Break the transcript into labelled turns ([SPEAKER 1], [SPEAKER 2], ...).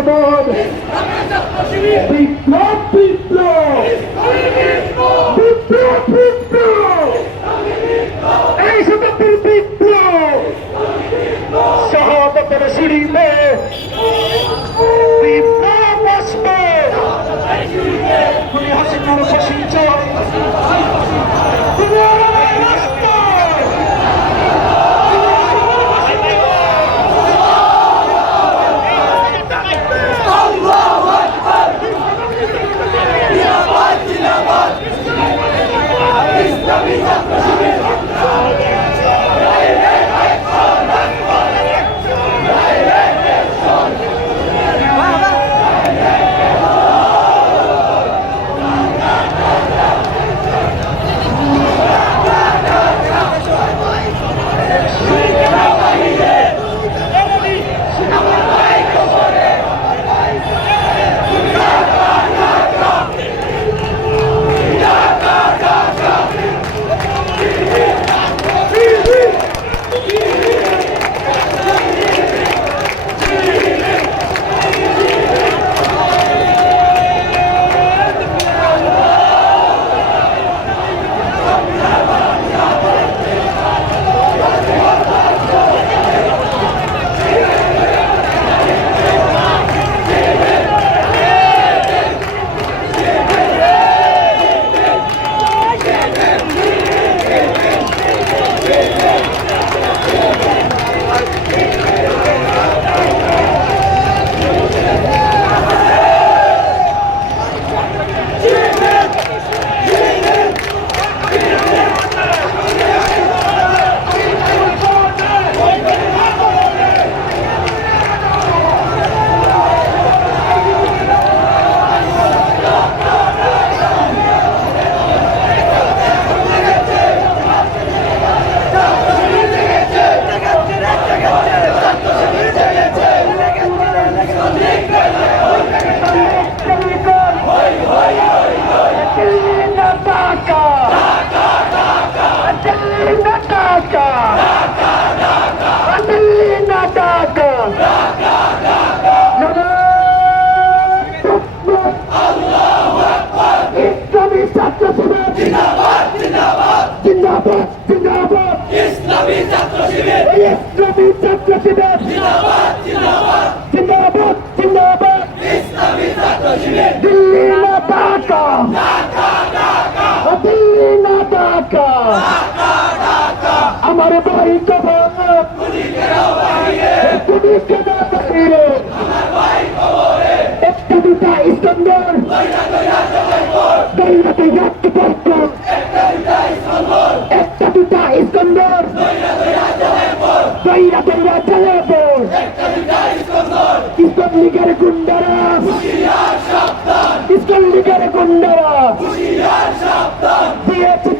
[SPEAKER 1] জিন্দাবাদ বিপ্লব বিপ্লব। বিপ্লব বিপ্লব। এই শতাব্দীর বিপ্লব। শাহাদতের সিঁড়িতে বিপ্লব আসবে। হাসিনার ফাঁসি চাই Amém. Adili Nataka! Adili Nataka! ইসলামী আমার ভাই কবর তুমি কেন বাহিরে একটা দুটা যাচ্ছে পক্ষ একটা দুটা ইস্কন্দর। দৈরা দৈরা চলে পড় ইসলাম লীগের গুন্ডারা। ইসলাম লীগের গুন্ডারা। দিয়েছে